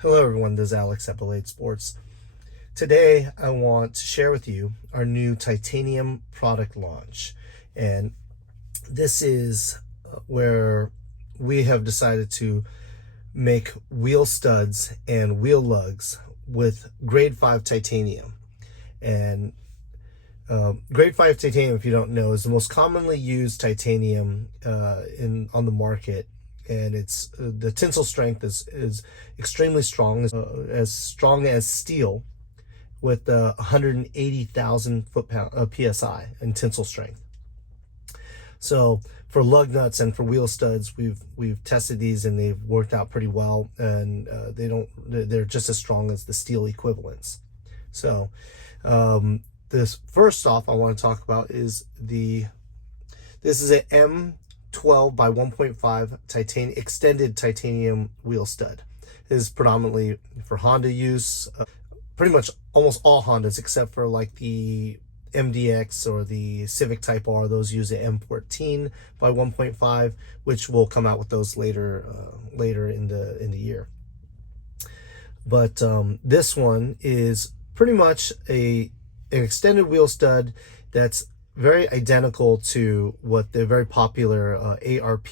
Hello everyone, this is Alex at Ballade Sports. Today I want to share with you our new titanium product launch. And this is where we have decided to make wheel studs and wheel lugs with grade 5 titanium. And grade 5 titanium, if you don't know, is the most commonly used titanium on the market, and it's the tensile strength is extremely strong, as strong as steel, with 180,000 foot-pound psi in tensile strength. So for lug nuts and for wheel studs, we've tested these and they've worked out pretty well, and they're just as strong as the steel equivalents. So this first off I want to talk about is this is an M12 by 1.5 extended titanium wheel stud. It is predominantly for Honda use. Pretty much almost all Hondas except for like the MDX or the Civic Type R, those use an M14 by 1.5, which will come out with those later in the year. But this one is pretty much an extended wheel stud that's very identical to what the very popular ARP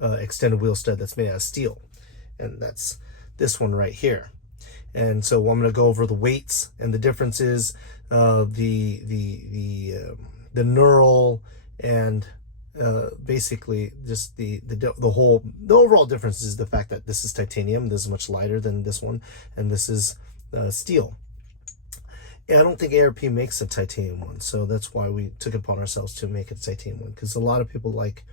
extended wheel stud that's made out of steel, and that's this one right here. And so I'm going to go over the weights and the differences, the knurl, and basically just the overall difference is the fact that this is titanium. This is much lighter than this one, and this is steel. I don't think ARP makes a titanium one, so that's why we took it upon ourselves to make a titanium one, because a lot of people like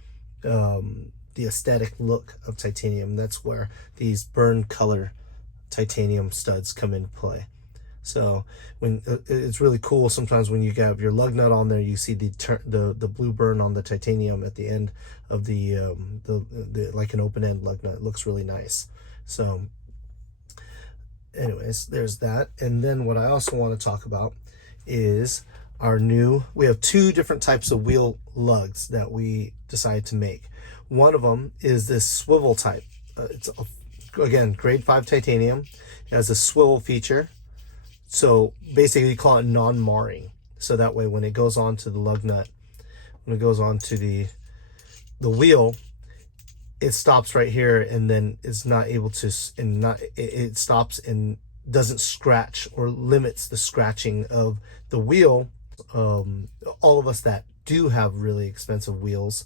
the aesthetic look of titanium. That's where these burned color titanium studs come into play. So when it's really cool sometimes when you have your lug nut on there, you see the blue burn on the titanium at the end of the like an open end lug nut. It looks really nice. So anyways, there's that. And then what I also want to talk about is we have two different types of wheel lugs that we decided to make. One of them is this swivel type. Again, grade 5 titanium. It has a swivel feature. So basically you call it non-marring. So that way when it goes on to the lug nut, when it goes on to the wheel, it stops right here, and then it's not able to, it stops and doesn't scratch or limits the scratching of the wheel. All of us that do have really expensive wheels,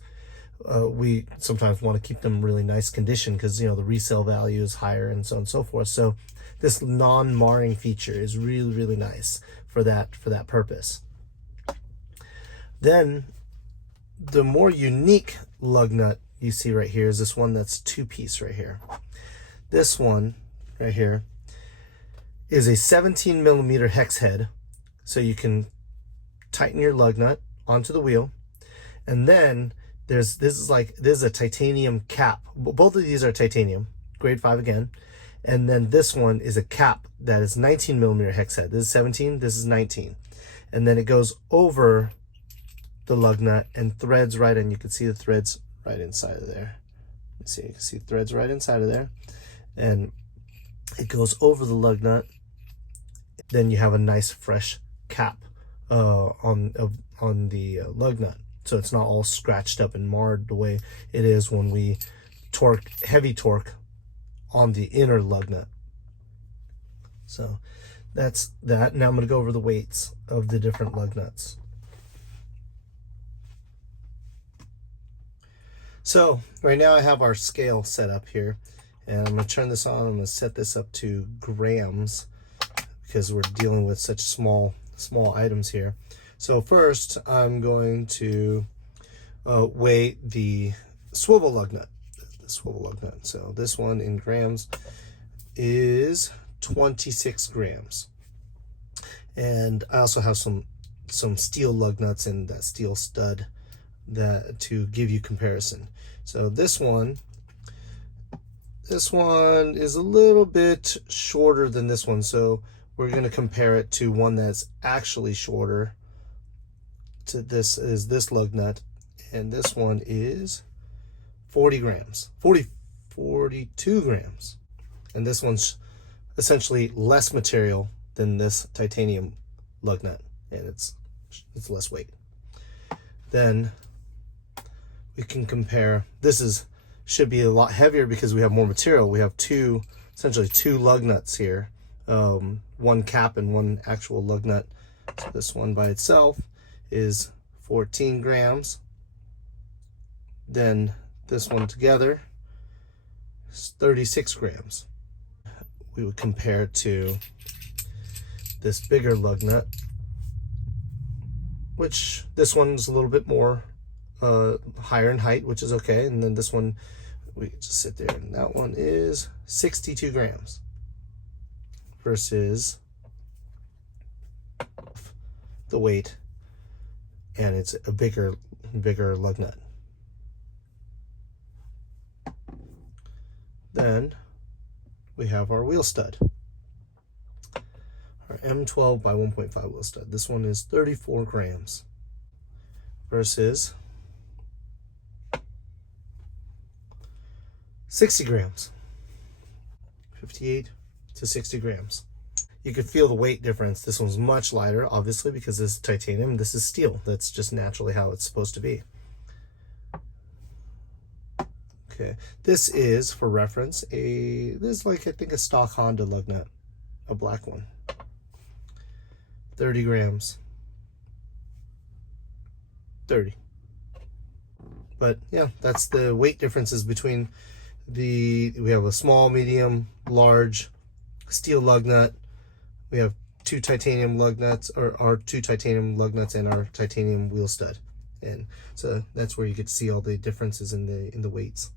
we sometimes want to keep them really nice condition because the resale value is higher and so on and so forth. So this non-marring feature is really, really nice for that purpose. Then the more unique lug nut you see right here is this one that's two-piece right here. This one right here is a 17 millimeter hex head, so you can tighten your lug nut onto the wheel. And then this is a titanium cap. Both of these are titanium, grade 5 again. And then this one is a cap that is 19 millimeter hex head. This is 17, this is 19. And then it goes over the lug nut and threads right in. You can see the threads right inside of there. You can see threads right inside of there. And it goes over the lug nut. Then you have a nice fresh cap on the lug nut. So it's not all scratched up and marred the way it is when we heavy torque on the inner lug nut. So that's that. Now I'm going to go over the weights of the different lug nuts. So right now I have our scale set up here, and I'm going to turn this on. I'm going to set this up to grams because we're dealing with such small items here. So first I'm going to weigh the swivel lug nut. So this one in grams is 26 grams. And I also have some steel lug nuts and that steel stud to give you comparison. So this one is a little bit shorter than this one. So we're going to compare it to one that's actually shorter. To this lug nut, and this one is 42 grams, and this one's essentially less material than this titanium lug nut, and it's less weight. Then we can compare, should be a lot heavier because we have more material. We have essentially two lug nuts here, one cap and one actual lug nut. So this one by itself is 14 grams. Then this one together is 36 grams. We would compare to this bigger lug nut, which this one's a little bit more higher in height, which is okay. And then this one, we just sit there, and that one is 62 grams versus the weight, and it's a bigger lug nut. Then we have our wheel stud, our M12 by 1.5 wheel stud. This one is 34 grams versus 60 grams, 58 to 60 grams. You could feel the weight difference. This one's much lighter, obviously, because this is titanium. This is steel. That's just naturally how it's supposed to be. Okay, this is, for reference, this is like, I think, a stock Honda lug nut, a black one. 30 grams. 30. But yeah, that's the weight differences between we have a small, medium, large steel lug nut. We have two titanium lug nuts, or our two titanium lug nuts, and our titanium wheel stud. And so that's where you get to see all the differences in the weights.